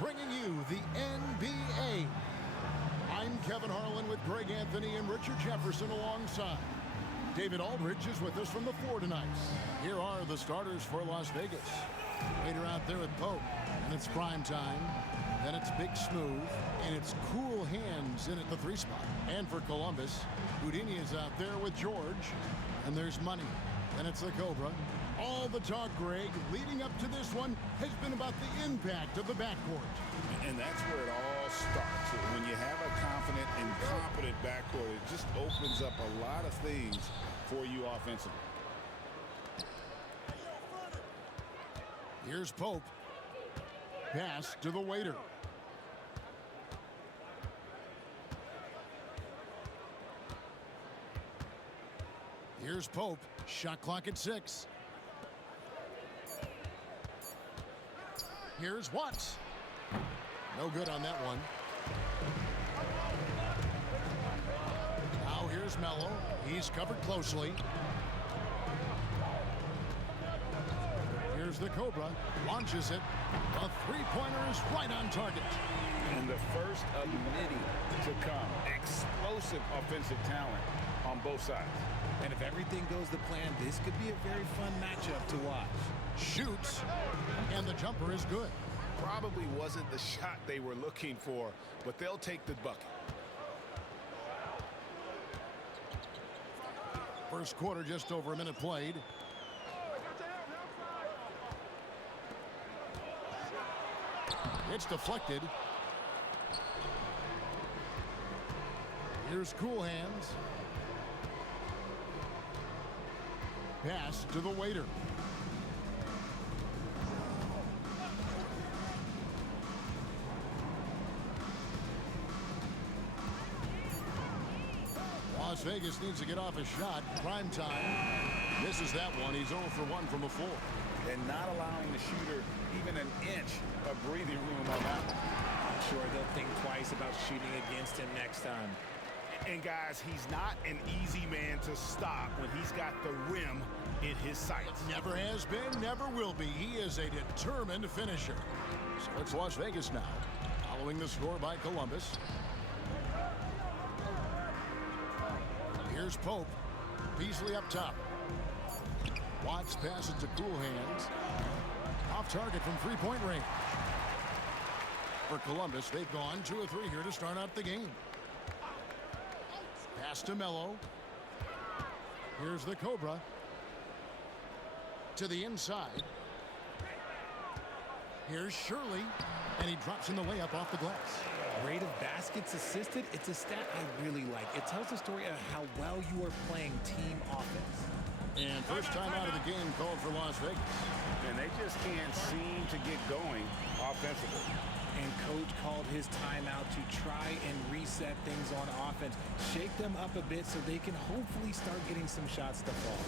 bringing you the NBA. I'm Kevin Harlan with Greg Anthony and Richard Jefferson alongside. David Aldridge is with us from the floor tonight. Here are the starters for Las Vegas. Later out there at Pope, and it's prime time. Then it's Big Smooth, and it's Cool Hands in at the 3 spot. And for Columbus, Houdini is out there with George, and there's Money. And it's the Cobra. All the talk, Greg, leading up to this one has been about the impact of the backcourt. And that's where it all starts. When you have a confident and competent backcourt, it just opens up a lot of things for you offensively. Here's Pope. Pass to the waiter. Here's Pope. Shot clock at 6. Here's Watts. No good on that one. Now here's Mello. He's covered closely. Here's the Cobra. Launches it. A three-pointer is right on target. And the first of many to come. Explosive offensive talent on both sides. And if everything goes to plan, this could be a very fun matchup to watch. Shoots, and the jumper is good. Probably wasn't the shot they were looking for, but they'll take the bucket. First quarter, just over a minute played. It's deflected. Here's Cool Hands. Pass to the waiter. Las Vegas needs to get off a shot. Prime time. Misses that one. He's 0 for 1 from the floor. And not allowing the shooter even an inch of breathing room on that one. I'm sure they'll think twice about shooting against him next time. And guys, he's not an easy man to stop when he's got the rim in his sights. Never has been, never will be. He is a determined finisher. So it's Las Vegas now, following the score by Columbus. Here's Pope. Beasley up top. Watts passes to Cool Hands. Off target from three-point range. For Columbus, they've gone 2 of 3 here to start out the game. Pass to Mello. Here's the Cobra. To the inside. Here's Shirley. And he drops in the layup off the glass. Rate of baskets assisted, it's a stat I really like. It tells the story of how well you are playing team offense. And first time out of the game called for Las Vegas. And they just can't seem to get going offensively. And coach called his timeout to try and reset things on offense. Shake them up a bit so they can hopefully start getting some shots to fall.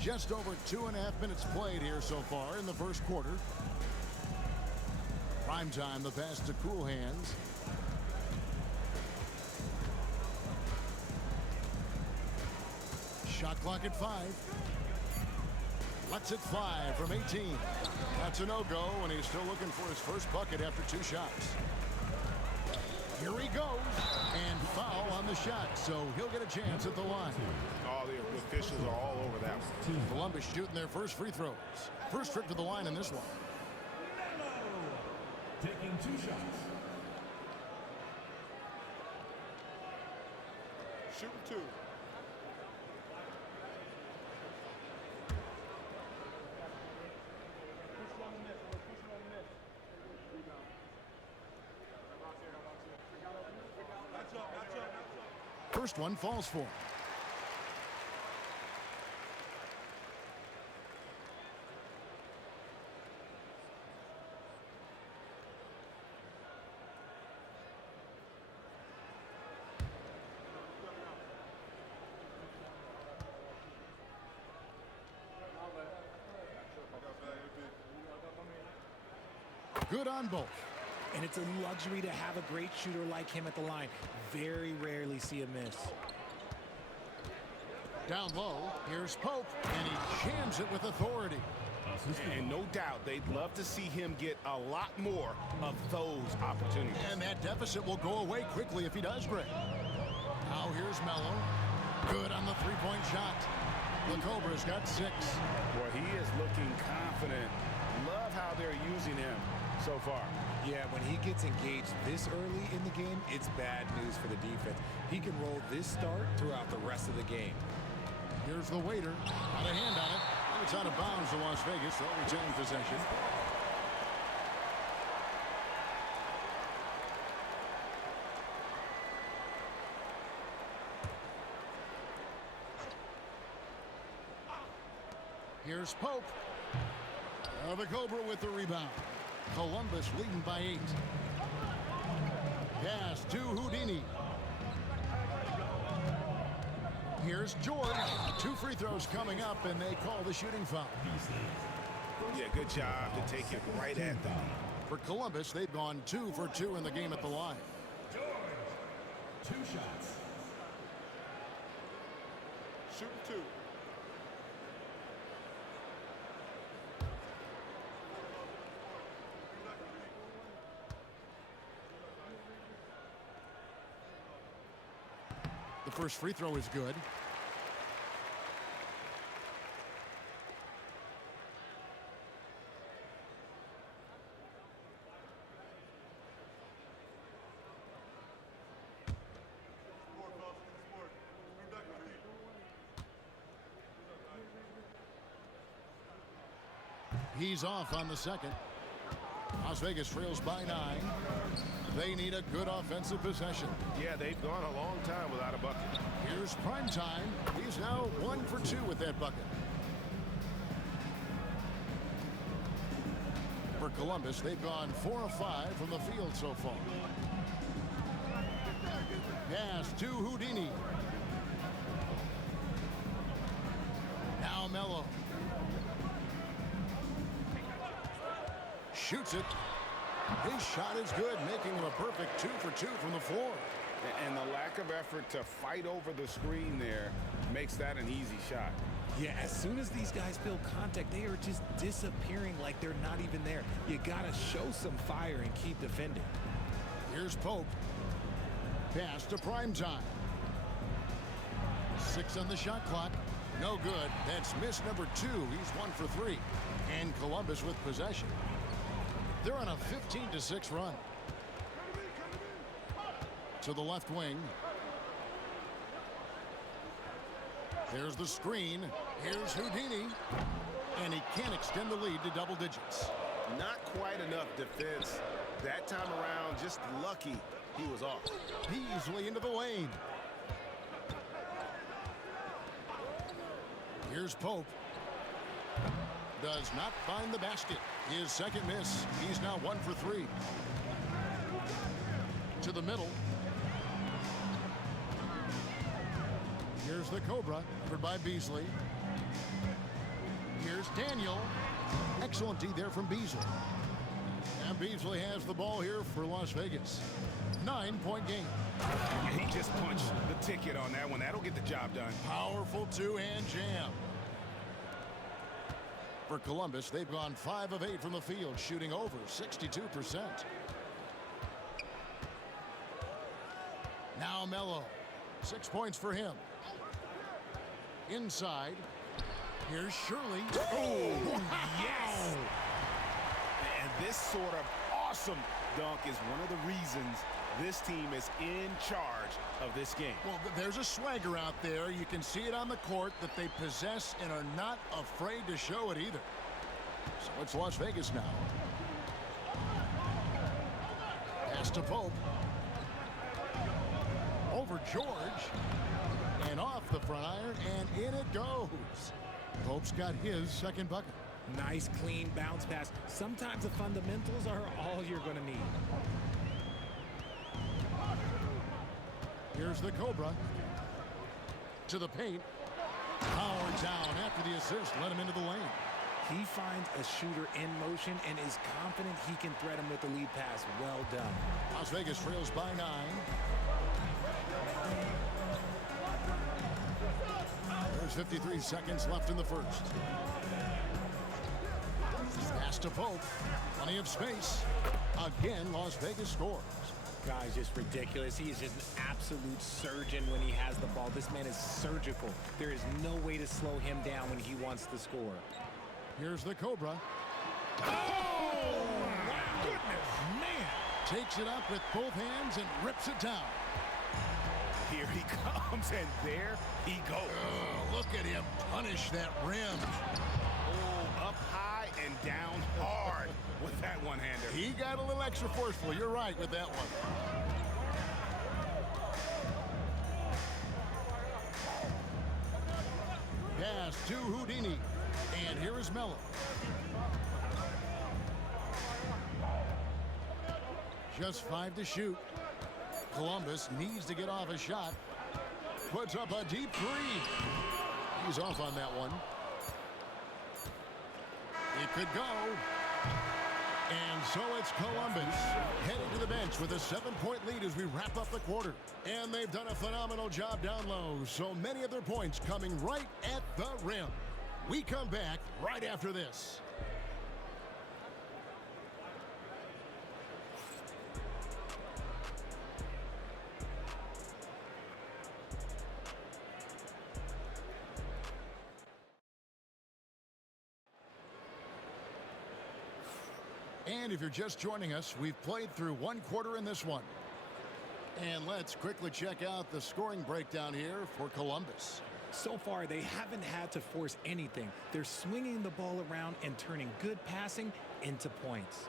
Just over 2.5 minutes played here so far in the first quarter. Prime time, the pass to Cool Hands. Shot clock at 5. Lets it fly from 18. That's a no-go, and he's still looking for his first bucket after 2 shots. Here he goes, and foul on the shot, so he'll get a chance at the line. Oh, the officials are all over that one. Columbus shooting their first free throws. First trip to the line in this one. Taking 2 shots. Shooting 2. first one falls for him. Good on both. And it's a luxury to have a great shooter like him at the line. Very rarely see a miss. Down low, here's Pope, and he jams it with authority. And no doubt they'd love to see him get a lot more of those opportunities. And that deficit will go away quickly if he does, Greg. Now here's Melo. Good on the three-point shot. The Cobra's got 6. Boy, he is looking confident. Love how they're using him so far. Yeah, when he gets engaged this early in the game, it's bad news for the defense. He can roll this start throughout the rest of the game. Here's the waiter. Got a hand on it. It's out of bounds to Las Vegas. They'll retain possession. Here's Pope. The Cobra with the rebound. Columbus leading by 8. Pass to Houdini. Here's George. 2 free throws coming up, and they call the shooting foul. Yeah, good job to take it right at them. For Columbus, they've gone 2 for 2 in the game at the line. George, 2 shots. Shoot 2. The first free throw is good. He's off on the second. Las Vegas trails by 9. They need a good offensive possession. Yeah, they've gone a long time without a bucket. Here's prime time. He's now 1 for 2 with that bucket. For Columbus, they've gone 4 of 5 from the field so far. Pass to Houdini. Now Melo. Shoots it. His shot is good, making him a perfect 2 for 2 from the floor. And the lack of effort to fight over the screen there makes that an easy shot. Yeah, as soon as these guys feel contact, they are just disappearing like they're not even there. You gotta show some fire and keep defending. Here's Pope. Pass to prime time. 6 on the shot clock. No good. That's miss number 2. He's 1 for 3. And Columbus with possession. They're on a 15-6 run. To the left wing. There's the screen. Here's Houdini. And he can't extend the lead to double digits. Not quite enough defense. That time around, just lucky he was off. Beasley into the lane. Here's Pope. Does not find the basket. His second miss. He's now 1 for 3. To the middle. Here's the Cobra, covered by Beasley. Here's Daniel. Excellent D there from Beasley. And Beasley has the ball here for Las Vegas. 9-point game. He just punched the ticket on that one. That'll get the job done. Powerful two-hand jam. For Columbus, they've gone 5 of 8 from the field, shooting over 62%. Now Melo. 6 points for him. Inside. Here's Shirley. Oh, yes! And this sort of awesome dunk is one of the reasons this team is in charge of this game. Well, there's a swagger out there. You can see it on the court that they possess and are not afraid to show it either. So it's Las Vegas now. Pass to Pope. over George. And off the front iron, and in it goes. Pope's got his second bucket. Nice, clean bounce pass. Sometimes the fundamentals are all you're going to need. Here's the Cobra. To the paint. Power down after the assist. Let him into the lane. He finds a shooter in motion and is confident he can thread him with the lead pass. Well done. Las Vegas trails by 9. There's 53 seconds left in the first. Pass to Pope. Plenty of space. Again, Las Vegas scores. Guy's just ridiculous. He is just an absolute surgeon when he has the ball. This man is surgical. There is no way to slow him down when he wants to score. Here's the Cobra. Oh, wow. Goodness, man. Takes it up with both hands and rips it down. Here he comes, and there he goes. Oh, look at him punish that rim. Oh, up high and down hard with that one-hander. He got a little extra forceful. You're right with that one. Pass to Houdini. And here is Melo. Just 5 to shoot. Columbus needs to get off a shot. Puts up a deep 3. He's off on that one. It could go. And so it's Columbus heading to the bench with a 7-point lead as we wrap up the quarter. And they've done a phenomenal job down low. So many of their points coming right at the rim. We come back right after this. And if you're just joining us, we've played through 1 quarter in this one. And let's quickly check out the scoring breakdown here for Columbus. So far, they haven't had to force anything. They're swinging the ball around and turning good passing into points.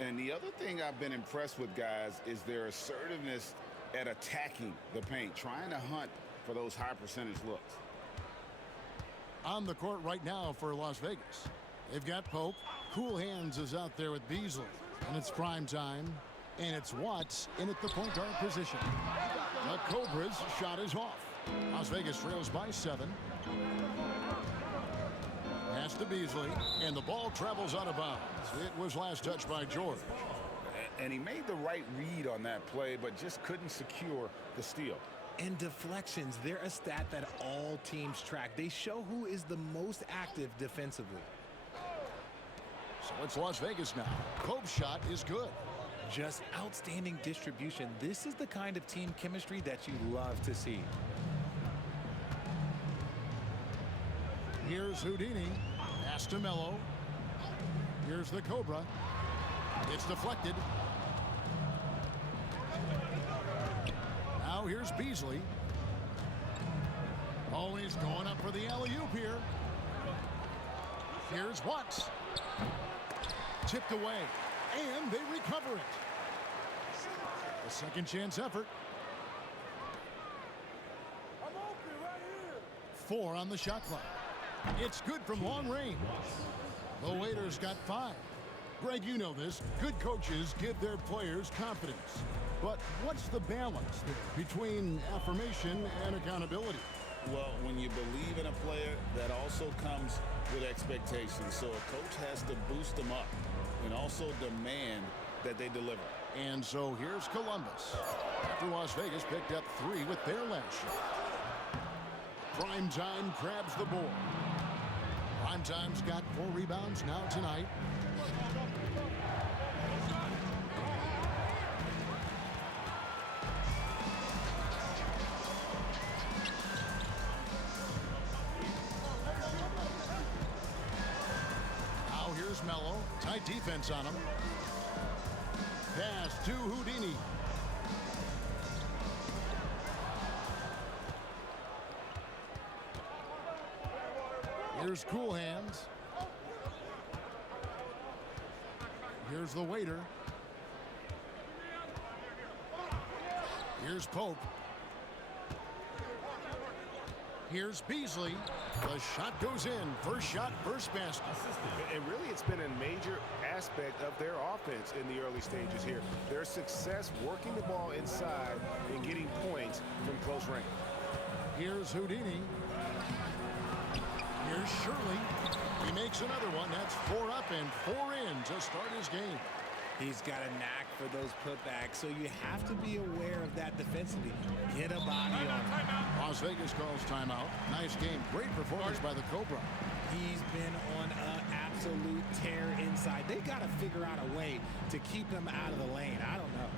And the other thing I've been impressed with, guys, is their assertiveness at attacking the paint, trying to hunt for those high percentage looks. On the court right now for Las Vegas, they've got Pope. Cool Hands is out there with Beasley. And it's prime time. And it's Watts in at the point guard position. The Cobras shot is off. Las Vegas trails by 7. Pass to Beasley. And the ball travels out of bounds. It was last touched by George. And he made the right read on that play, but just couldn't secure the steal. And deflections, they're a stat that all teams track. They show who is the most active defensively. So it's Las Vegas now. Pope's shot is good. Just outstanding distribution. This is the kind of team chemistry that you love to see. Here's Houdini. Pass to Melo. Here's the Cobra. It's deflected. Now here's Beasley. Always going up for the alley-oop here. Here's Watts. Tipped away. And they recover it. A second chance effort. 4 on the shot clock. It's good from long range. The waiters got 5. Greg, you know this. Good coaches give their players confidence. But what's the balance there between affirmation and accountability? Well, when you believe in a player, that also comes with expectations. So a coach has to boost them up and also demand that they deliver. And so here's Columbus. After Las Vegas picked up 3 with their last shot. Primetime grabs the board. Primetime's got 4 rebounds now tonight. Now here's Melo. Tight defense on him. Pass to Houdini. Here's Cool Hands. Here's the waiter. Here's Pope. Here's Beasley. The shot goes in. First shot, first basket. And really, it's been a major aspect of their offense in the early stages here. Their success working the ball inside and getting points from close range. Here's Houdini. Here's Shirley. He makes another one. That's 4 up and 4 in to start his game. He's got a knack for those putbacks, so you have to be aware of that defensively. Get a body on him. Las Vegas calls timeout. Nice game. Great performance by the Cobra. He's been on an absolute tear inside. They got to figure out a way to keep him out of the lane. I don't know.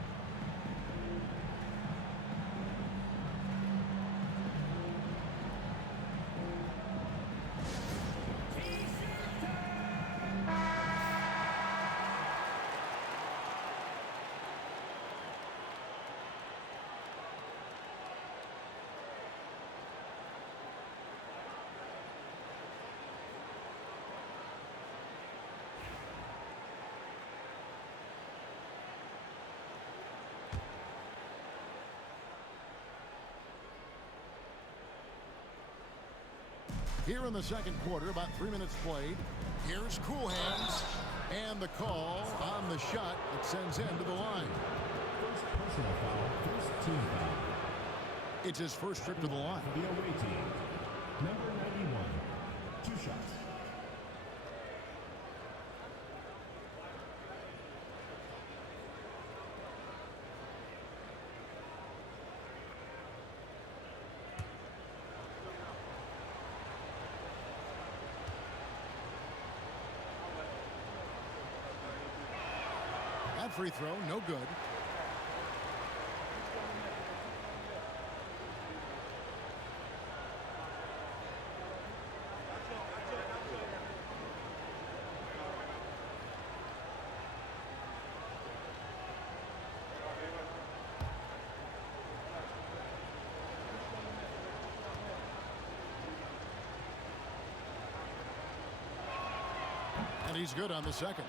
Here in the second quarter, about 3 minutes played. Here's Cool Hands. And the call on the shot that sends him to the line. First personal foul, first team foul. It's his first trip to the line. For the away team, number 91, 2 shots. That free throw, no good. And he's good on the second.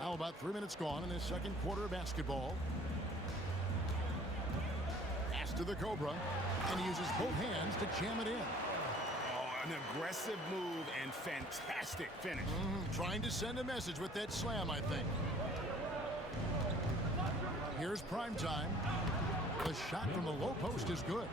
Now about 3 minutes gone in this second quarter of basketball. Pass to the Cobra, and he uses both hands to jam it in. Oh, an aggressive move and fantastic finish. Trying to send a message with that slam, I think. Here's Primetime. The shot from the low post is good.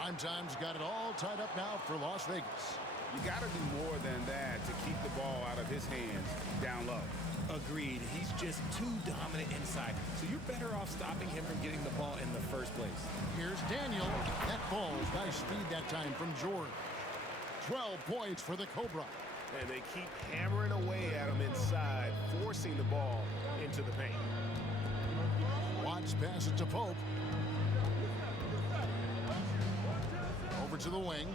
Primetime's got it all tied up now for Las Vegas. You got to do more than that to keep the ball out of his hands down low. Agreed. He's just too dominant inside. So you're better off stopping him from getting the ball in the first place. Here's Daniel. That ball's nice speed that time from George. 12 points for the Cobra. And they keep hammering away at him inside, forcing the ball into the paint. Watts passes to Pope. Over to the wing.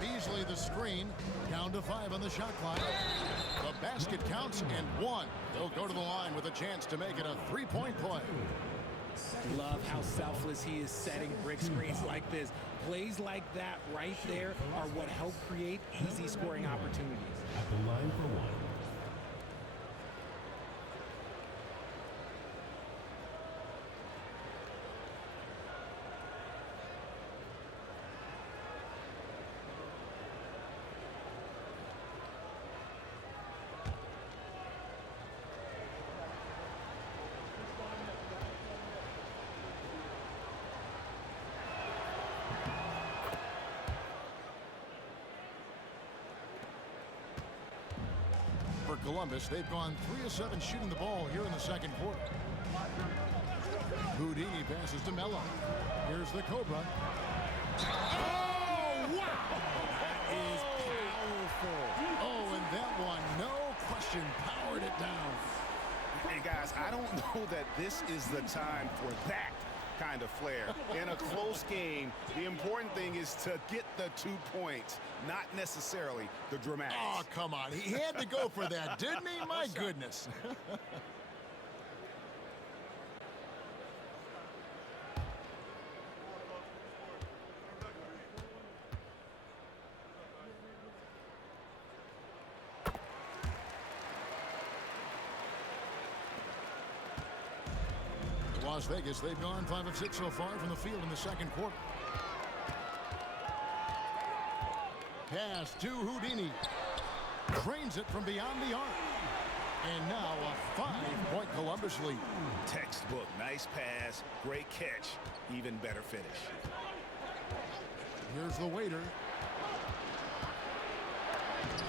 Beasley the screen. Down to 5 on the shot clock. The basket counts and 1. They'll go to the line with a chance to make it a 3-point play. Love how selfless he is setting brick screens like this. Plays like that right there are what help create easy scoring opportunities. At the line for 1. For Columbus, they've gone 3 of 7 shooting the ball here in the second quarter. Houdini passes to Melo. Here's the Cobra. Oh, wow! That is powerful. Oh, and that one, no question, powered it down. And guys, I don't know that this is the time for that kind of flair. In a close game, the important thing is to get the 2 points, not necessarily the dramatics. Oh, come on. He had to go for that, didn't he? My goodness. Las Vegas, they've gone 5 of 6 so far from the field in the second quarter. Pass to Houdini. Trains it from beyond the arc. And now a 5-point Columbus lead. Textbook. Nice pass. Great catch. Even better finish. Here's the waiter.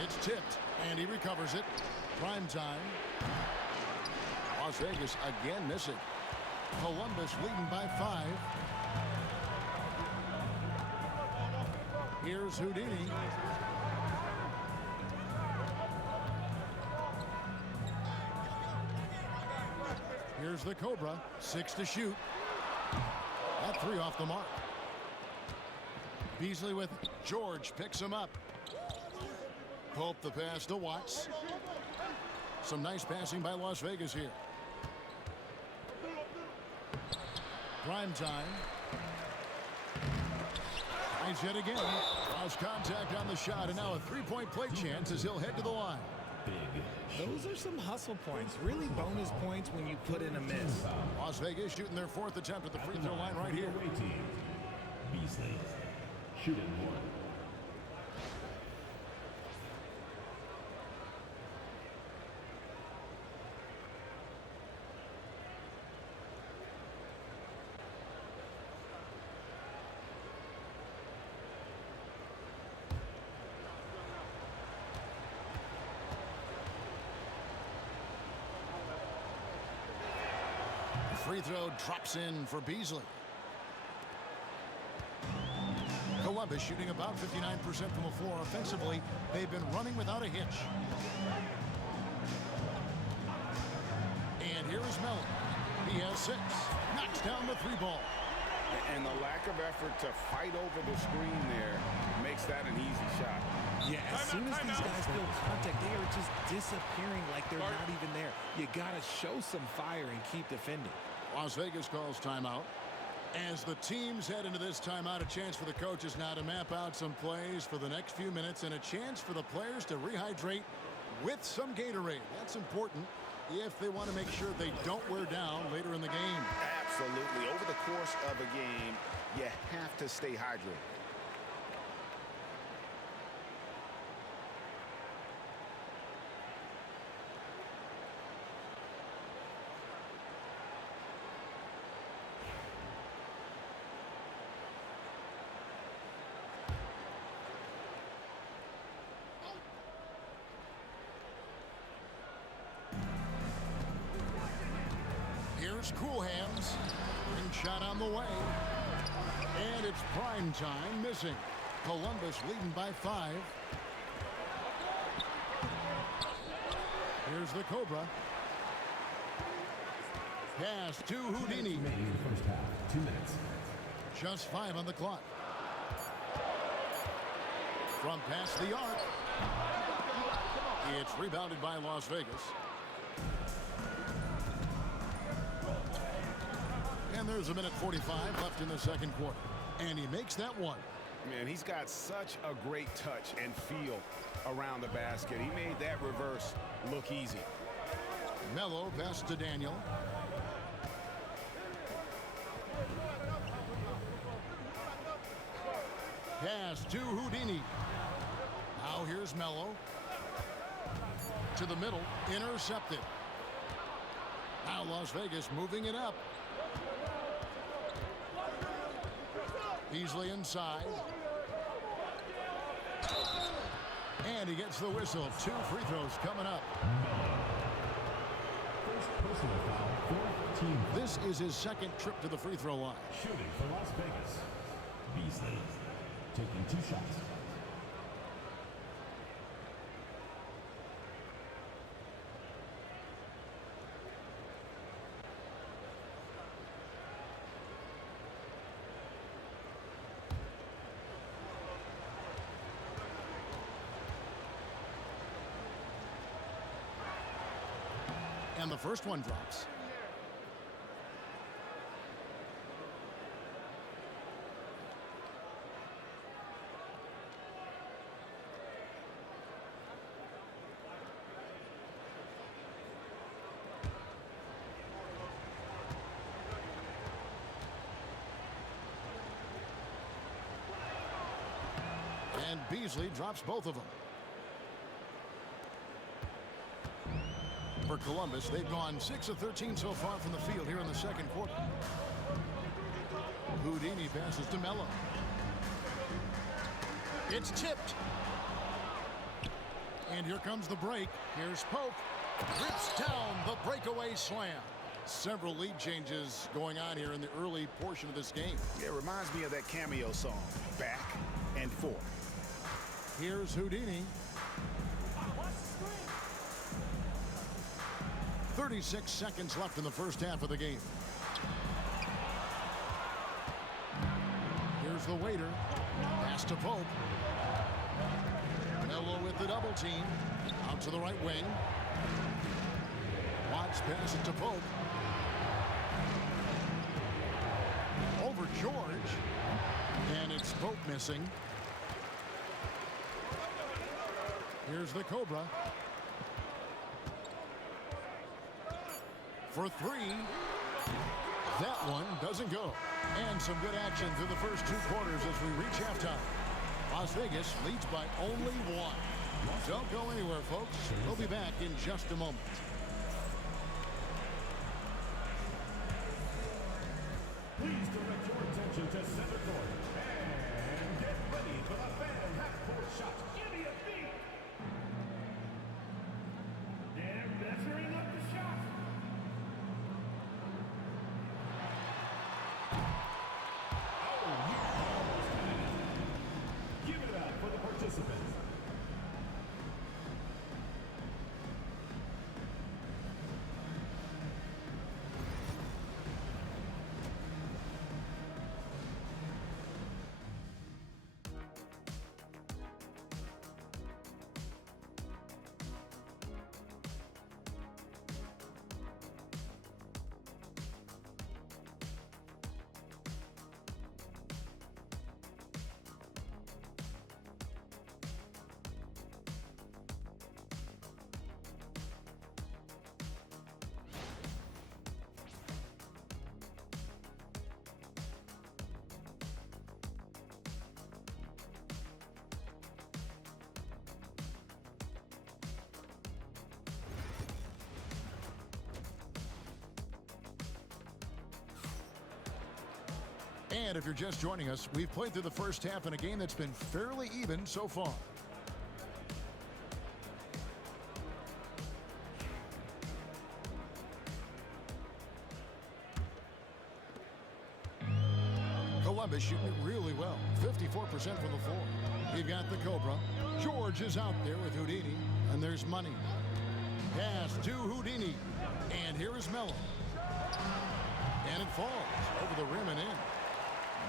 It's tipped, and he recovers it. Prime time. Las Vegas again missing. Columbus leading by 5. Here's Houdini. Here's the Cobra. 6 to shoot. That 3 off the mark. Beasley with it. George picks him up. Pope the pass to Watts. Some nice passing by Las Vegas here. Prime time. Tries yet again. Lost contact on the shot, and now a 3-point play chance as he'll head to the line. Those are some hustle points. Really bonus points when you put in a miss. Las Vegas shooting their 4th attempt at the free throw line right here. Beasley shooting 1. Free throw drops in for Beasley. Columbus shooting about 59% from the floor offensively. They've been running without a hitch. And here is Mellon. He has 6. Knocks down the 3 ball. And the lack of effort to fight over the screen there makes that an easy shot. Yeah, as soon as these guys feel contact, they are just disappearing like they're not even there. You got to show some fire and keep defending. Las Vegas calls timeout. As the teams head into this timeout, a chance for the coaches now to map out some plays for the next few minutes and a chance for the players to rehydrate with some Gatorade. That's important if they want to make sure they don't wear down later in the game. Absolutely. Over the course of a game, you have to stay hydrated. Here's Cool Hands. And shot on the way. And it's prime time missing. Columbus leading by 5. Here's the Cobra. Pass to Houdini. Remaining in the first half. 2 minutes. Just 5 on the clock. From past the arc. It's rebounded by Las Vegas. And there's 1:45 left in the second quarter. And he makes that one. Man, he's got such a great touch and feel around the basket. He made that reverse look easy. Melo pass to Daniel. Pass to Houdini. Now here's Melo. To the middle. Intercepted. Now Las Vegas moving it up. Beasley inside. And he gets the whistle. 2 free throws coming up. First personal foul for team. This is his second trip to the free throw line. Shooting for Las Vegas. Beasley taking 2 shots. And the first one drops. And Beasley drops both of them. For Columbus, they've gone 6 of 13 so far from the field here in the second quarter. Houdini passes to Melo. It's tipped. And here comes the break. Here's Pope. Rips down the breakaway slam. Several lead changes going on here in the early portion of this game. It reminds me of that cameo song, Back and Forth. Here's Houdini. 36 seconds left in the first half of the game. Here's the waiter. Pass to Pope. Melo with the double team. Out to the right wing. Watts passes to Pope. Over George. And it's Pope missing. Here's the Cobra. For three. That one doesn't go. And some good action through the first 2 quarters as we reach halftime. Las Vegas leads by only 1. Don't go anywhere, folks. We'll be back in just a moment. Please direct your attention to center court and get ready for the fan half-court shot. Give me a beat. They're measuring up the shot. Oh, yeah. Give it up for the participants. And if you're just joining us, we've played through the first half in a game that's been fairly even so far. Columbus shooting it really well, 54% from the floor. We've got the Cobra. George is out there with Houdini, and there's money. Pass to Houdini, and here is Melo. And it falls over the rim and in.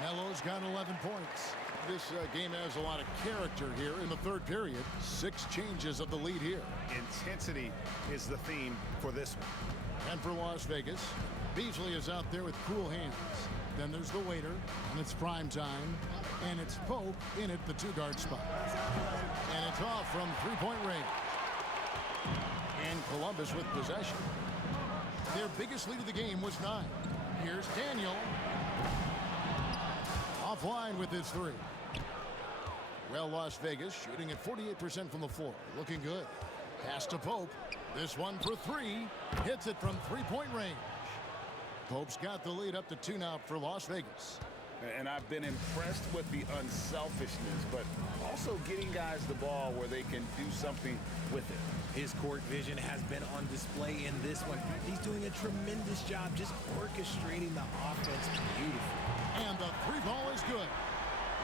Melo's got 11 points. This game has a lot of character here in the third period. 6 changes of the lead here. Intensity is the theme for this one. And for Las Vegas, Beasley is out there with cool hands. Then there's the waiter, and it's prime time. And it's Pope in at the 2-guard spot. And it's off from 3-point range. And Columbus with possession. Their biggest lead of the game was 9. Here's Daniel. Offline with his 3. Well, Las Vegas shooting at 48% from the floor. Looking good. Pass to Pope. This one for 3. Hits it from 3-point range. Pope's got the lead up to 2 now for Las Vegas. And I've been impressed with the unselfishness, but also getting guys the ball where they can do something with it. His court vision has been on display in this one. He's doing a tremendous job just orchestrating the offense beautifully. And the 3 ball is good.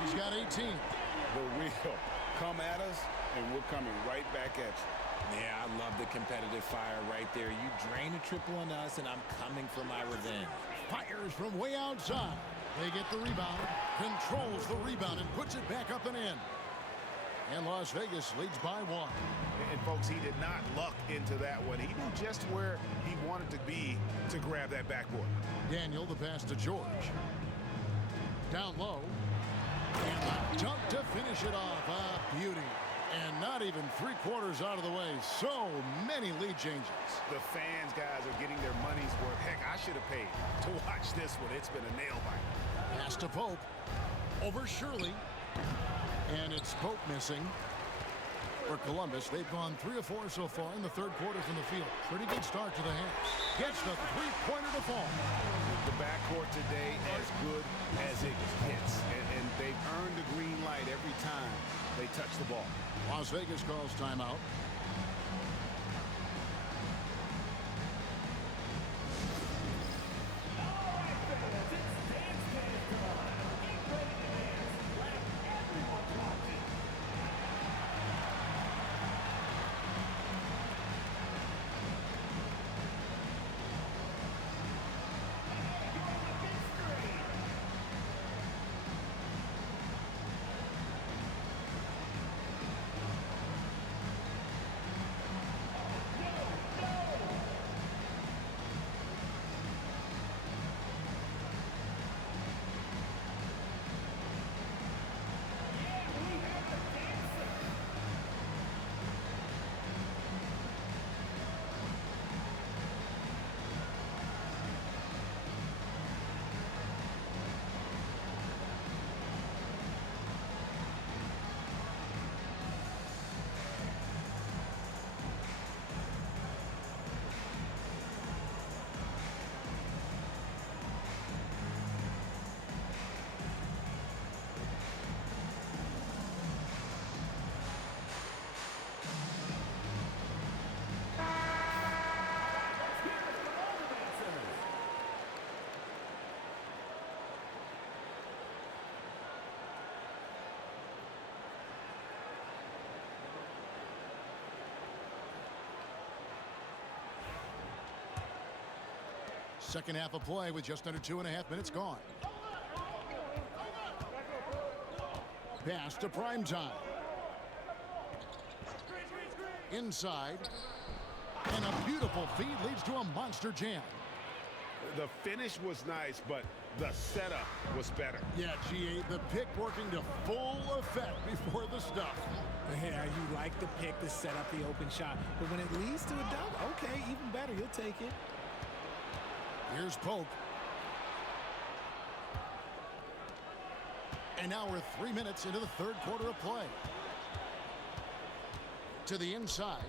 He's got 18. The real come at us, and we're coming right back at you. Yeah, I love the competitive fire right there. You drain a triple on us, and I'm coming for my revenge. Fires from way outside. They get the rebound, controls the rebound, and puts it back up and in. And Las Vegas leads by 1. And folks, he did not luck into that one. He knew just where he wanted to be to grab that backboard. Daniel, the pass to George. Down low. And the dunk to finish it off. A beauty. And not even 3/4 out of the way. So many lead changes. The fans, guys, are getting their money's worth. Heck, I should have paid to watch this one. It's been a nail biter. Pass to Pope. Over Shirley. And it's Pope missing for Columbus. They've gone 3 of 4 so far in the third quarter from the field. Pretty good start to the half. Gets the three-pointer to fall. The backcourt today as good as it gets. And they've earned the green light every time they touch the ball. Las Vegas calls timeout. Second half of play with just under 2.5 minutes gone. Pass to prime time. Inside. And a beautiful feed leads to a monster jam. The finish was nice, but the setup was better. Yeah, GA, the pick working to full effect before the stuff. Yeah, you like the pick to set up the open shot. But when it leads to a dunk, okay, even better. You'll take it. Here's Pope. And now we're 3 minutes into the third quarter of play. To the inside.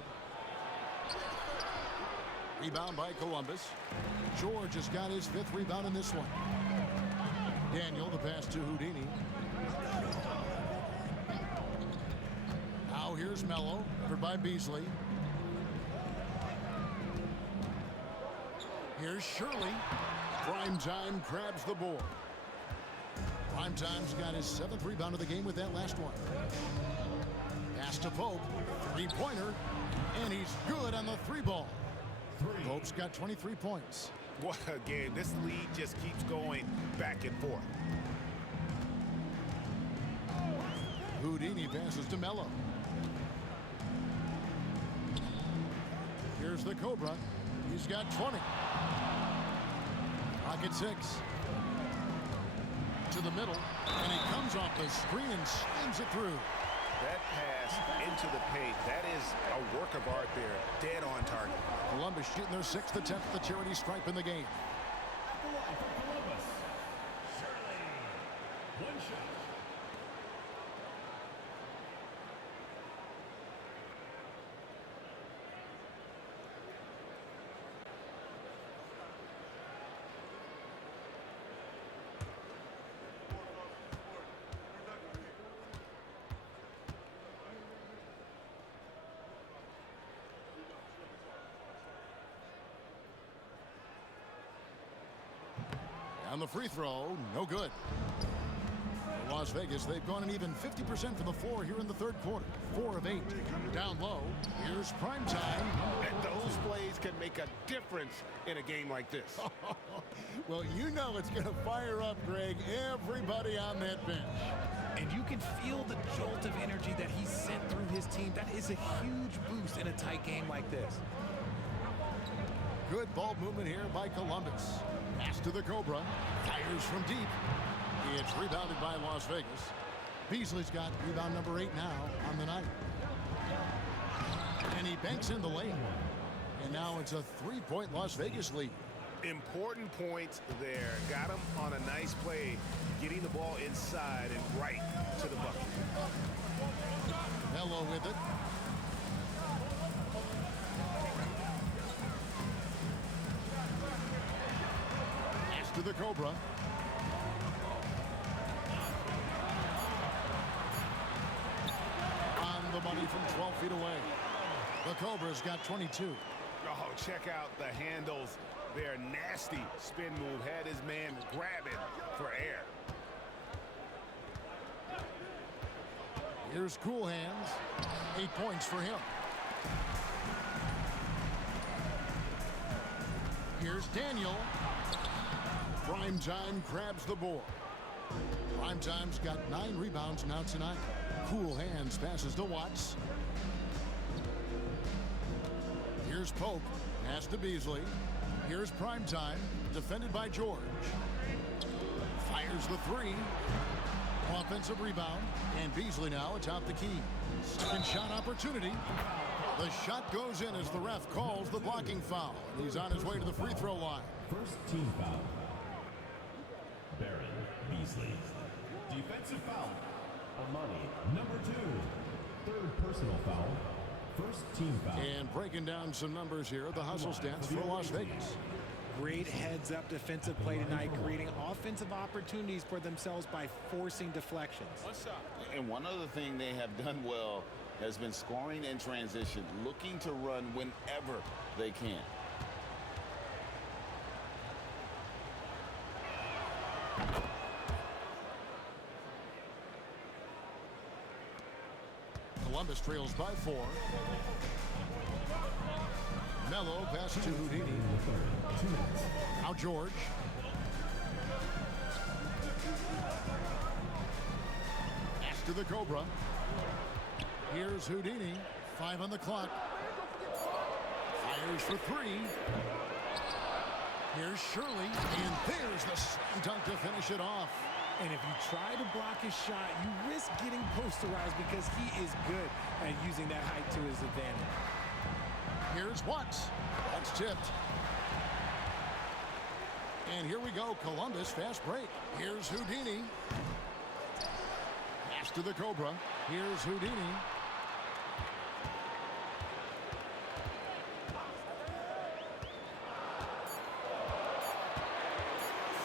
Rebound by Columbus. George has got his 5th rebound in this one. Daniel, the pass to Houdini. Now here's Mello, covered by Beasley. Here's Shirley. Primetime grabs the board. Primetime's got his 7th rebound of the game with that last one. Pass to Pope. Three-pointer. And he's good on the 3-ball. Pope's got 23 points. What a game. This lead just keeps going back and forth. Houdini passes to Mello. Here's the Cobra. He's got 20. Pocket 6. To the middle. And he comes off the screen and slams it through. That pass into the paint, that is a work of art there. Dead on target. Columbus shooting their 6th attempt at the charity stripe in the game. Columbus, Shirley. One shot. On the free throw, no good. For Las Vegas, they've gone an even 50% from the floor here in the third quarter. 4 of 8. Down low, here's prime time. And those plays can make a difference in a game like this. Well, you know it's going to fire up, Greg, everybody on that bench. And you can feel the jolt of energy that he sent through his team. That is a huge boost in a tight game like this. Good ball movement here by Columbus. Pass to the Cobra. Fires from deep. It's rebounded by Las Vegas. Beasley's got rebound number 8 now on the night. And he banks in the layup. And now it's a 3-point Las Vegas lead. Important points there. Got him on a nice play, getting the ball inside and right to the bucket. Melo with it. Pass to the Cobra. On the money from 12 feet away. The Cobra's got 22. Oh, check out the handles. Their nasty spin move had his man grab it for air. Here's Cool Hands. 8 points for him. Here's Daniel. Primetime grabs the board. Primetime's got 9 rebounds now tonight. Cool Hands passes to Watts. Here's Pope. Pass to Beasley. Here's Primetime. Defended by George. Fires the 3. Offensive rebound. And Beasley now atop the key. Second shot opportunity. The shot goes in as the ref calls the blocking foul. He's on his way to the free throw line. First team foul. Baron Beasley. Defensive foul. Amani, number 2. Third personal foul. First team foul. And breaking down some numbers here, the hustle stats for Las Vegas. Great heads-up defensive play tonight, creating offensive opportunities for themselves by forcing deflections. And one other thing they have done well has been scoring in transition, looking to run whenever they can. Columbus trails by 4. Melo passes to Houdini. Now George. Pass to the Cobra. Here's Houdini. 5 on the clock. Fires for 3. Here's Shirley. And there's the slam dunk to finish it off. And if you try to block his shot, you risk getting posterized because he is good at using that height to his advantage. Here's Watts. That's tipped. And here we go. Columbus fast break. Here's Houdini. Pass to the Cobra. Here's Houdini.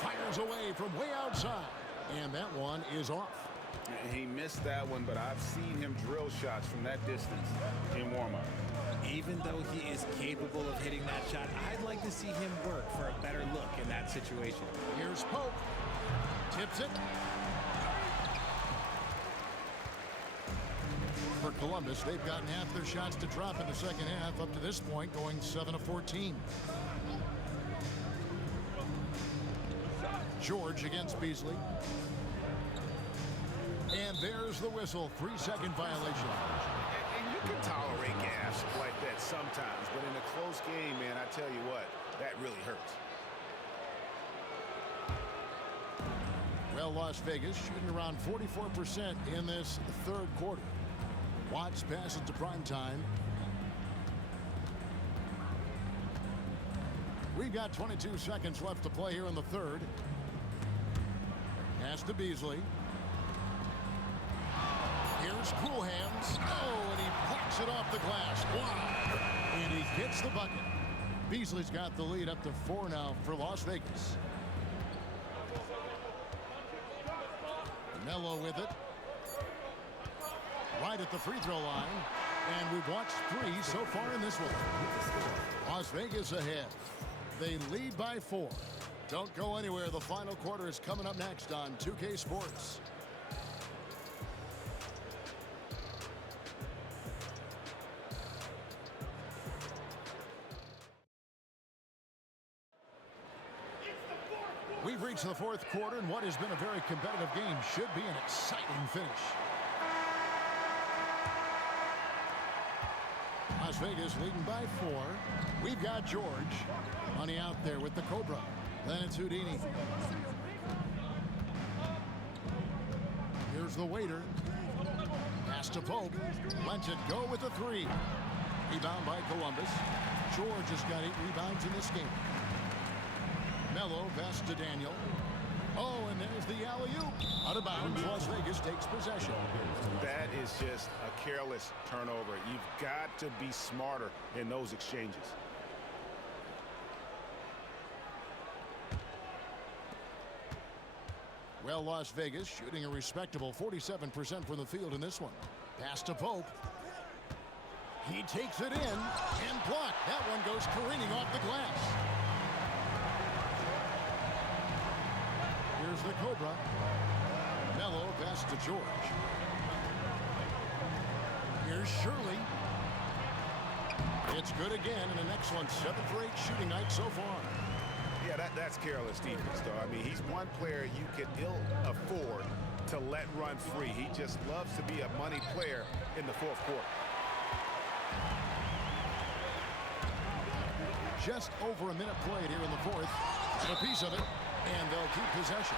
Fires away from way outside. And that one is off. He missed that one, but I've seen him drill shots from that distance in warm-up. Even though he is capable of hitting that shot, I'd like to see him work for a better look in that situation. Here's Pope. Tips it. For Columbus, they've gotten half their shots to drop in the second half, up to this point, going 7 of 14. George against Beasley. And there's the whistle. 3-second violation. And you can tolerate gas like that sometimes, but in a close game, man, I tell you what, that really hurts. Well, Las Vegas shooting around 44% in this third quarter. Watts passes to Primetime. We've got 22 seconds left to play here in the third. Pass to Beasley. Here's Cool Hands. Oh, and he plucks it off the glass. Wow. And he gets the bucket. Beasley's got the lead up to 4 now for Las Vegas. Melo with it. Right at the free throw line. And we've watched 3 so far in this one. Las Vegas ahead. They lead by 4. Don't go anywhere. The final quarter is coming up next on 2K Sports. We've reached the fourth quarter, and what has been a very competitive game should be an exciting finish. Las Vegas leading by 4. We've got George. Money out there with the Cobra. Then it's Houdini. Here's the waiter. Pass to Pope. Lets it go with the 3. Rebound by Columbus. George has got 8 rebounds in this game. Melo pass to Daniel. Oh, and there's the alley-oop. Out of bounds, Las Vegas takes possession. That is just a careless turnover. You've got to be smarter in those exchanges. Well, Las Vegas shooting a respectable 47% from the field in this one. Pass to Pope. He takes it in and blocked. That one goes careening off the glass. Here's the Cobra. Melo pass to George. Here's Shirley. It's good again, and an excellent 7-for-8 shooting night so far. Yeah, that's careless defense, though. I mean, he's one player you can ill afford to let run free. He just loves to be a money player in the fourth quarter. Just over a minute played here in the fourth. And a piece of it, and they'll keep possession.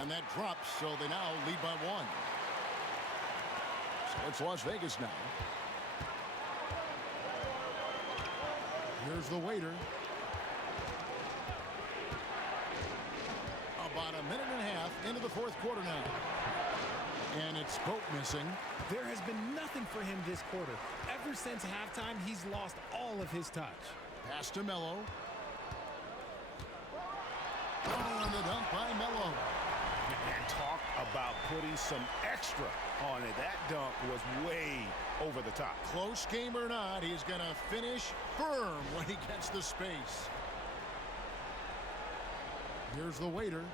And that drops, so they now lead by 1. So it's Las Vegas now. Here's the waiter. About a minute and a half into the fourth quarter now. And it's Pope missing. There has been nothing for him this quarter. Ever since halftime, he's lost all of his touch. Pass to Melo. Oh, and the dunk by Melo. And talk about putting some extra on it. That dunk was way over the top. Close game or not, he's going to finish firm when he gets the space. Here's the waiter.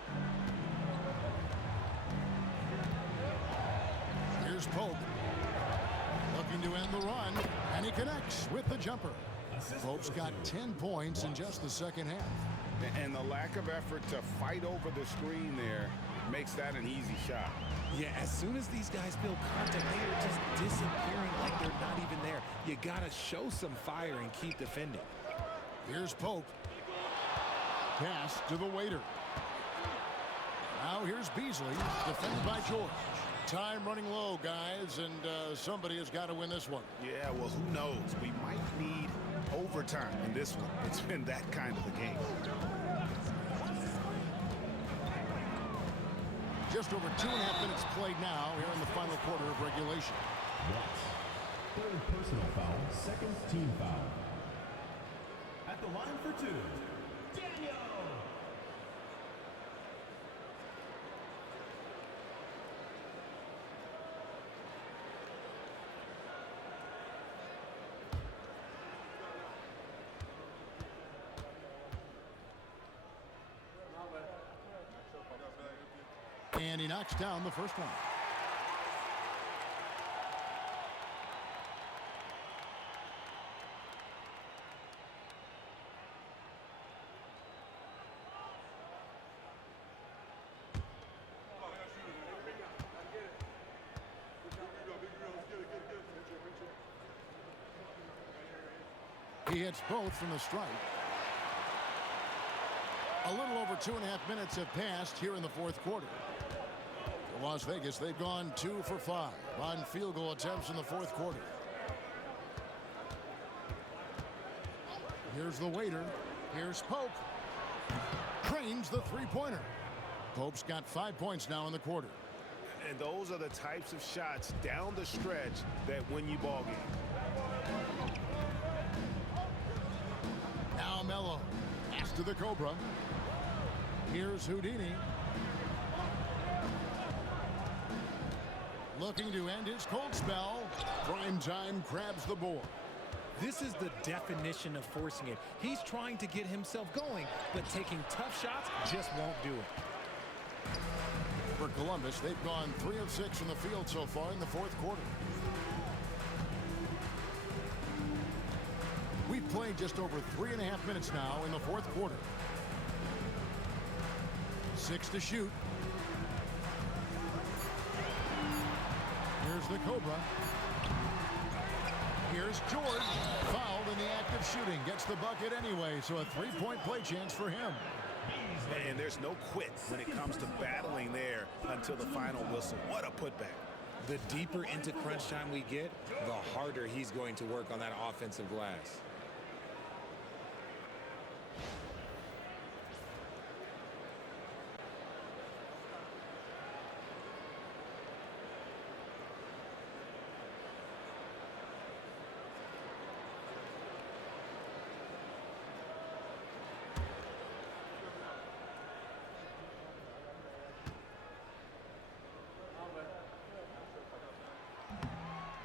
Here's Pope. Looking to end the run, and he connects with the jumper. Pope's got 10 points in just the second half. And the lack of effort to fight over the screen there makes that an easy shot. Yeah, as soon as these guys feel contact, they are just disappearing like they're not even there. You got to show some fire and keep defending. Here's Pope. Pass to the waiter. Now here's Beasley, defended by George. Time running low, guys, and somebody has got to win this one. Yeah, well, who knows? We might need overtime in this one. It's been that kind of a game. Just over 2.5 minutes played now here in the final quarter of regulation. Third personal foul, second team foul. At the line for 2, Daniel. And he knocks down the first one. He hits both from the strike. A little over 2.5 minutes have passed here in the fourth quarter. For Las Vegas, they've gone 2 for 5 on field goal attempts in the fourth quarter. Here's the waiter. Here's Pope. Cranes the three-pointer. Pope's got 5 points now in the quarter. And those are the types of shots down the stretch that win you ball games. Now Melo. Pass to the Cobra. Here's Houdini. Looking to end his cold spell. Prime time grabs the board. This is the definition of forcing it. He's trying to get himself going, but taking tough shots just won't do it. For Columbus, they've gone 3 of 6 from the field so far in the fourth quarter. We've played just over 3.5 minutes now in the fourth quarter. 6 to shoot. Here's the Cobra. Here's George. Fouled in the act of shooting. Gets the bucket anyway, so a 3-point play chance for him. And there's no quit when it comes to battling there until the final whistle. What a putback. The deeper into crunch time we get, the harder he's going to work on that offensive glass.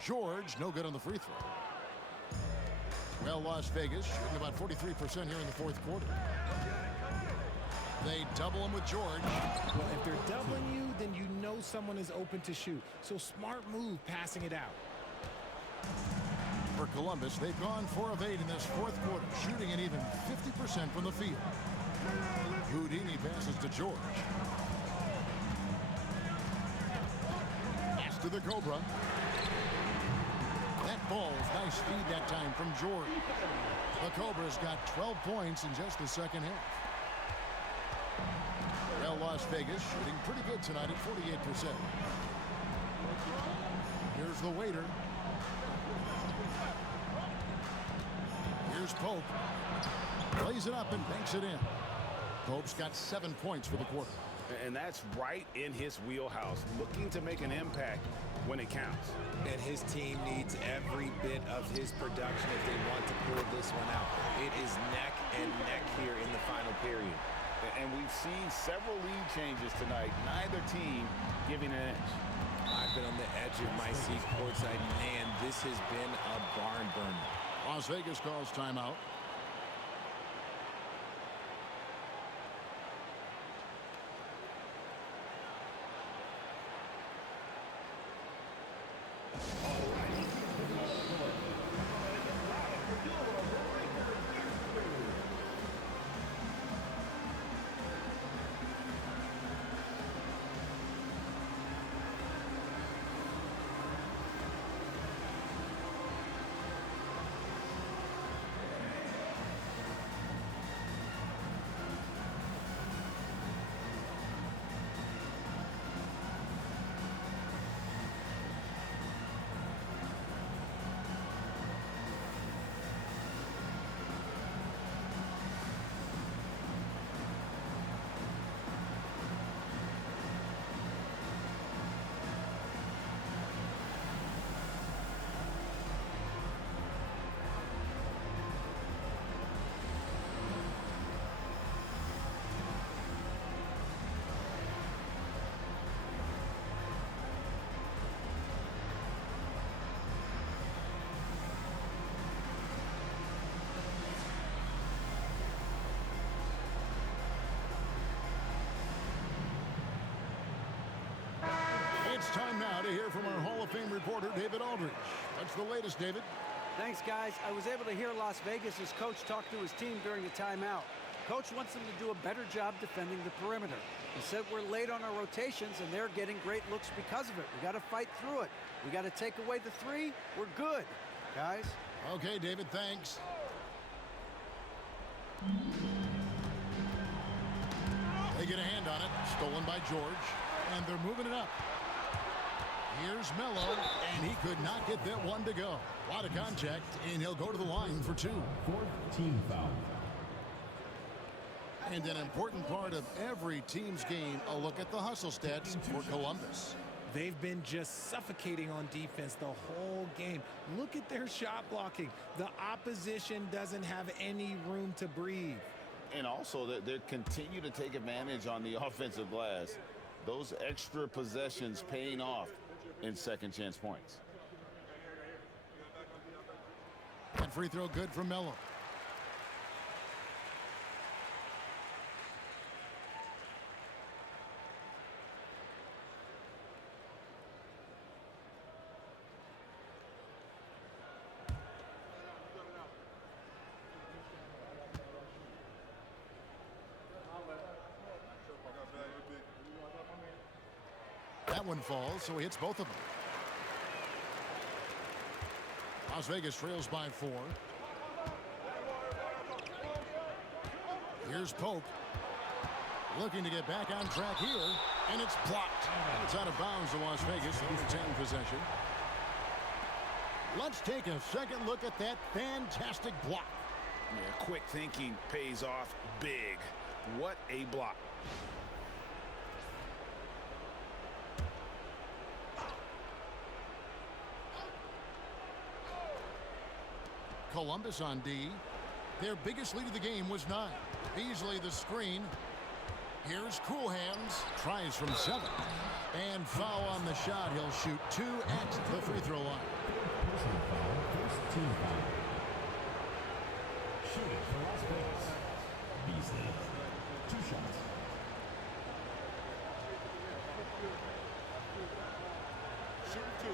George, no good on the free throw. Well, Las Vegas shooting about 43% here in the fourth quarter. They double him with George. Well, if they're doubling you, then you know someone is open to shoot. So smart move passing it out. For Columbus, they've gone 4 of 8 in this fourth quarter, shooting at even 50% from the field. Houdini passes to George. Pass to the Cobra. That ball's nice feed that time from George. The Cobra's got 12 points in just the second half. Well, Las Vegas shooting pretty good tonight at 48%. Here's the waiter. Here's Pope. Plays it up and banks it in. Pope's got 7 points for the quarter. And that's right in his wheelhouse, looking to make an impact when it counts. And his team needs every bit of his production if they want to pull this one out. It is neck and neck here in the final period. And we've seen several lead changes tonight. Neither team giving an edge. I've been on the edge of my seat courtside. Man, this has been a barn burner. Las Vegas calls timeout. It's time now to hear from our Hall of Fame reporter, David Aldridge. What's the latest, David? Thanks, guys. I was able to hear Las Vegas' coach talk to his team during the timeout. Coach wants them to do a better job defending the perimeter. He said we're late on our rotations, and they're getting great looks because of it. We got to fight through it. We got to take away the three. We're good, guys. Okay, David, thanks. They get a hand on it, stolen by George, and they're moving it up. Here's Melo, and he could not get that one to go. A lot of contact, and he'll go to the line for 2. Fourth team foul. And an important part of every team's game, a look at the hustle stats for Columbus. They've been just suffocating on defense the whole game. Look at their shot blocking. The opposition doesn't have any room to breathe. And also, they continue to take advantage on the offensive glass. Those extra possessions paying off in second chance points. At free throw good from Melo. That one falls, so he hits both of them. Las Vegas trails by 4. Here's Pope. Looking to get back on track here, and it's blocked. And it's out of bounds to Las Vegas. They'll retain possession. Let's take a second look at that fantastic block. Yeah, quick thinking pays off big. What a block. Columbus on D. Their biggest lead of the game was 9. Beasley the screen. Here's Cool Hands. Tries from 7. And foul on the shot. He'll shoot 2 at the free throw line. Personal foul, first team foul. Shooting for Las Vegas. Beasley. 2 shots. Shoot 2.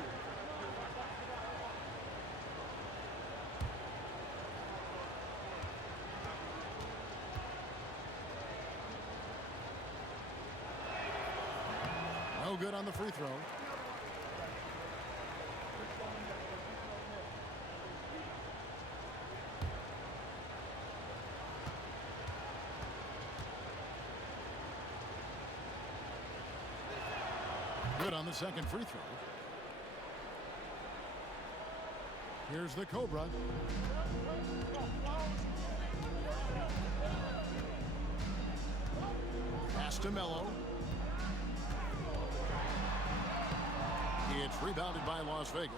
No good on the free throw. Good on the second free throw. Here's the Cobra. Pass to Melo. It's rebounded by Las Vegas.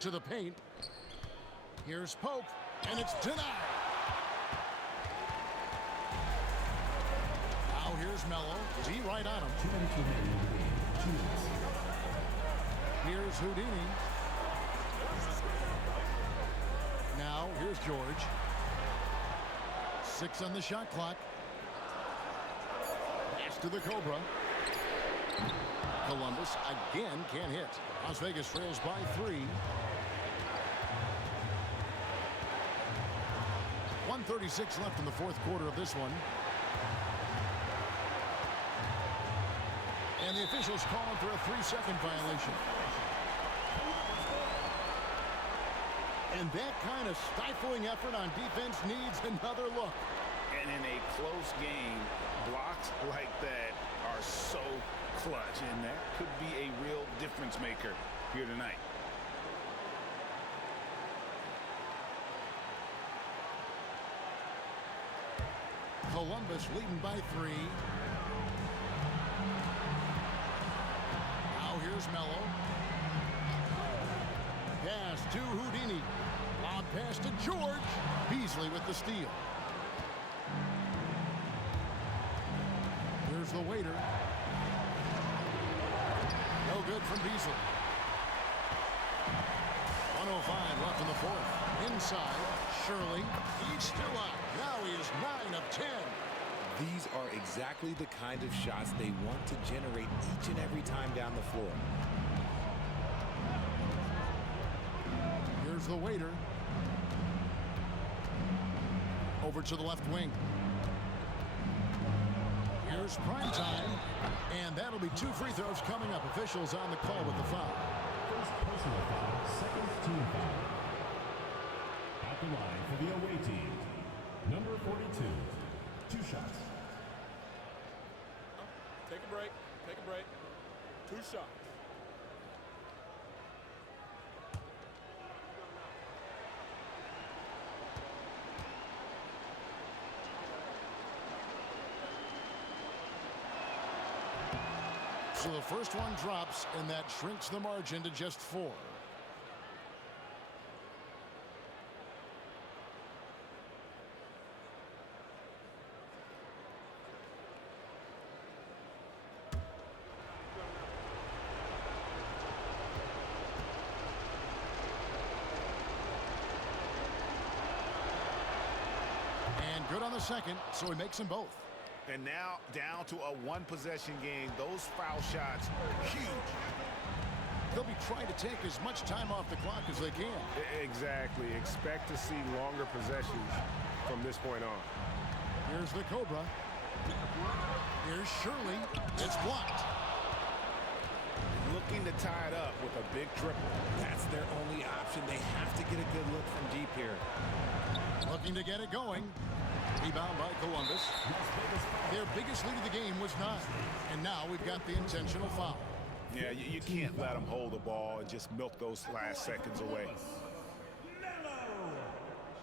To the paint. Here's Pope, and it's denied. Now here's Melo. D right on him. Here's Houdini. Now here's George. 6 on the shot clock. Pass to the Cobra. Columbus again can't hit. Las Vegas trails by 3. 1:36 left in the fourth quarter of this one. And the officials calling for a 3-second violation. And that kind of stifling effort on defense needs another look. And in a close game, blocks like that are so clutch, and that could be a real difference maker here tonight. Columbus leading by 3. Now here's Melo. Pass to Houdini. Lob pass to George. Beasley with the steal. Here's the waiter. No good from Beasley. 1:05 left in the fourth. Inside, Shirley. He's still up. Now he is 9 of 10. These are exactly the kind of shots they want to generate each and every time down the floor. Here's the waiter. Over to the left wing. Here's prime time. And that'll be 2 free throws coming up. Officials on the call with the foul. First personal foul, second team foul. At the line for the away team, number 42. 2 shots. Take a break. Take a break. 2 shots. So the first one drops, and that shrinks the margin to just 4. the second, so he makes them both. And now down to a one-possession game. Those foul shots, huge. They'll be trying to take as much time off the clock as they can. Exactly. Expect to see longer possessions from this point on. Here's the Cobra. Here's Shirley. It's blocked. Looking to tie it up with a big triple. That's their only option. They have to get a good look from deep here. Looking to get it going. Rebound by Columbus. Their biggest lead of the game was 9. And now we've got the intentional foul. Yeah, you can't let them hold the ball and just milk those last seconds away.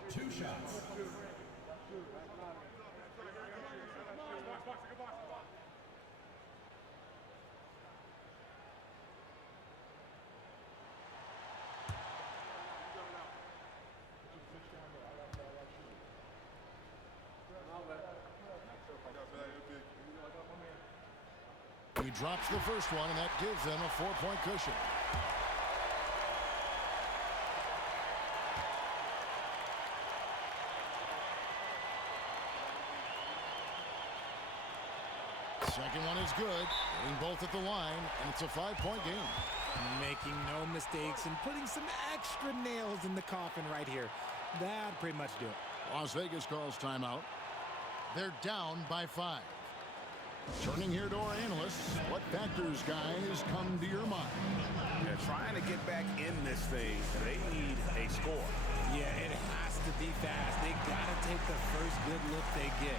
2 shots. He drops the first one, and that gives them a 4-point cushion. Second one is good. Hitting both at the line, and it's a 5-point game. Making no mistakes and putting some extra nails in the coffin right here. That'd pretty much do it. Las Vegas calls timeout. They're down by 5. Turning here to our analysts, what factors, guys, come to your mind? They're trying to get back in this thing. They need a score. Yeah, it has to be fast. They got to take the first good look they get.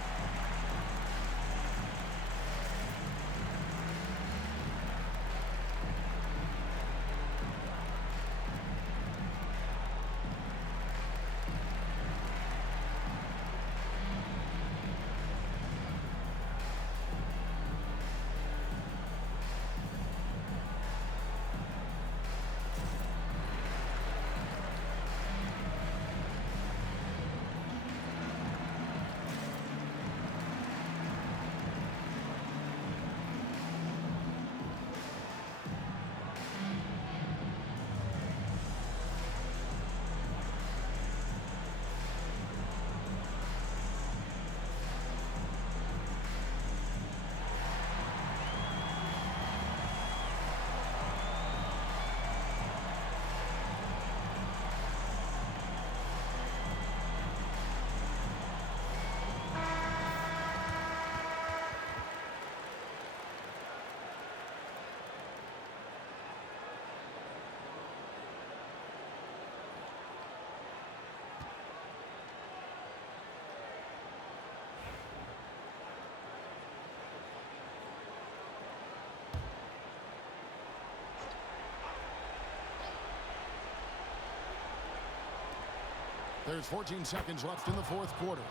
There's 14 seconds left in the 4th quarter.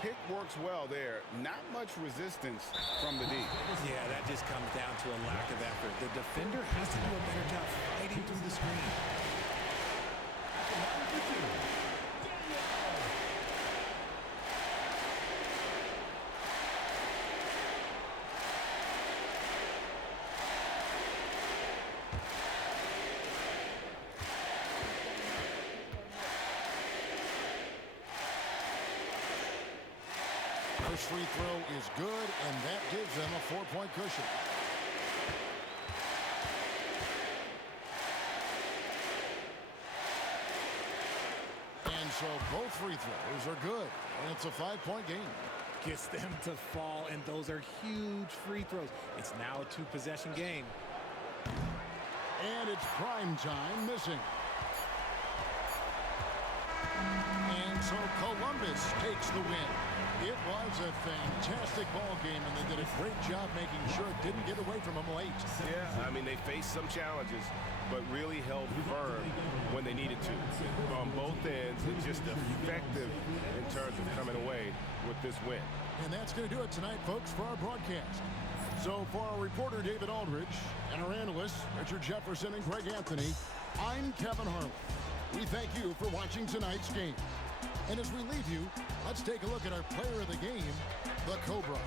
Pick works well there. Not much resistance from the D. Yeah, that just comes down to a lack of effort. The defender has to do a better job fighting through the screen. First free throw is good, and that gives them a 4-point cushion. And so both free throws are good, and it's a 5-point game. Gets them to fall, and those are huge free throws. It's now a 2-possession game. And it's prime time missing. And so Columbus takes the win. It was a fantastic ball game, and they did a great job making sure it didn't get away from them late. Yeah, I mean, they faced some challenges, but really held firm when they needed to. On both ends, and just effective in terms of coming away with this win. And that's going to do it tonight, folks, for our broadcast. So for our reporter, David Aldridge, and our analysts, Richard Jefferson and Greg Anthony, I'm Kevin Harlan. We thank you for watching tonight's game. And as we leave you, let's take a look at our player of the game, the Cobra.